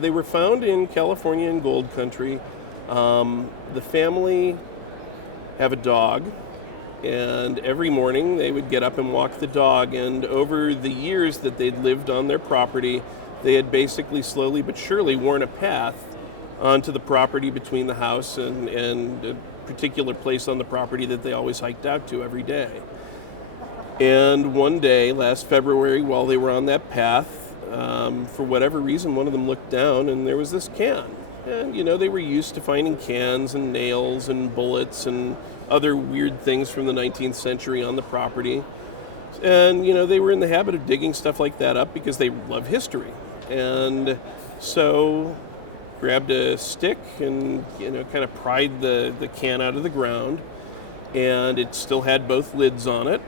They were found in California in gold country. The family have a dog, and every morning they would get up and walk the dog. And over the years that they'd lived on their property, they had basically slowly but surely worn a path onto the property between the house and a particular place on the property that they always hiked out to every day. And one day, last February, while they were on that path, for whatever reason, one of them looked down and there was this can. And, they were used to finding cans and nails and bullets and other weird things from the 19th century on the property. And, they were in the habit of digging stuff like that up because they love history. And so grabbed a stick and, kind of pried the can out of the ground. And it still had both lids on it.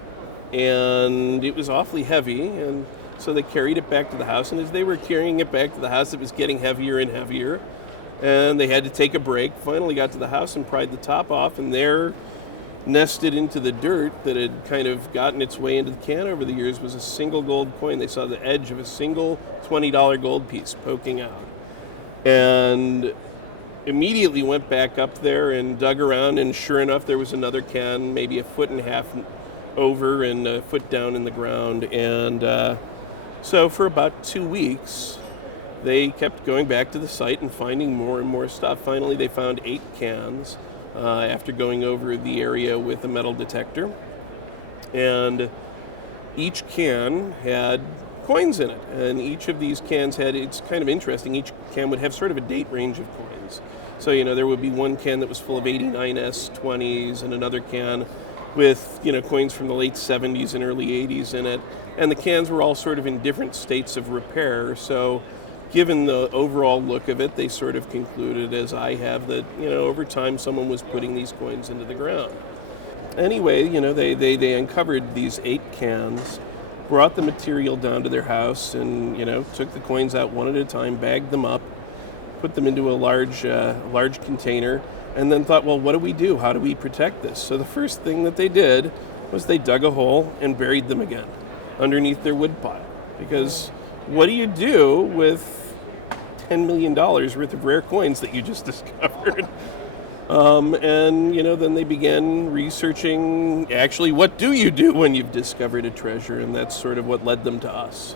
And it was awfully heavy. And so they carried it back to the house. And as they were carrying it back to the house, it was getting heavier and heavier. And they had to take a break. Finally got to the house and pried the top off. And there, nested into the dirt that had kind of gotten its way into the can over the years, was a single gold coin. They saw the edge of a single $20 gold piece poking out. And immediately went back up there and dug around, and sure enough, there was another can, maybe a foot and a half over and a foot down in the ground. And so for about 2 weeks, they kept going back to the site and finding more and more stuff. Finally, they found 8 cans after going over the area with a metal detector. And each can had coins in it. And each of these cans had, it's kind of interesting, each can would have sort of a date range of coins. So, there would be one can that was full of 89s, 20s, and another can with, coins from the late 70s and early 80s in it. And the cans were all sort of in different states of repair. So given the overall look of it, they sort of concluded, as I have, that, over time someone was putting these coins into the ground. Anyway, they uncovered these 8 cans, brought the material down to their house, and, took the coins out one at a time, bagged them up, put them into a large container, and then thought, well, what do we do? How do we protect this? So the first thing that they did was they dug a hole and buried them again underneath their wood pile. Because what do you do with $10 million worth of rare coins that you just discovered? And, then they began researching, actually, what do you do when you've discovered a treasure? And that's sort of what led them to us.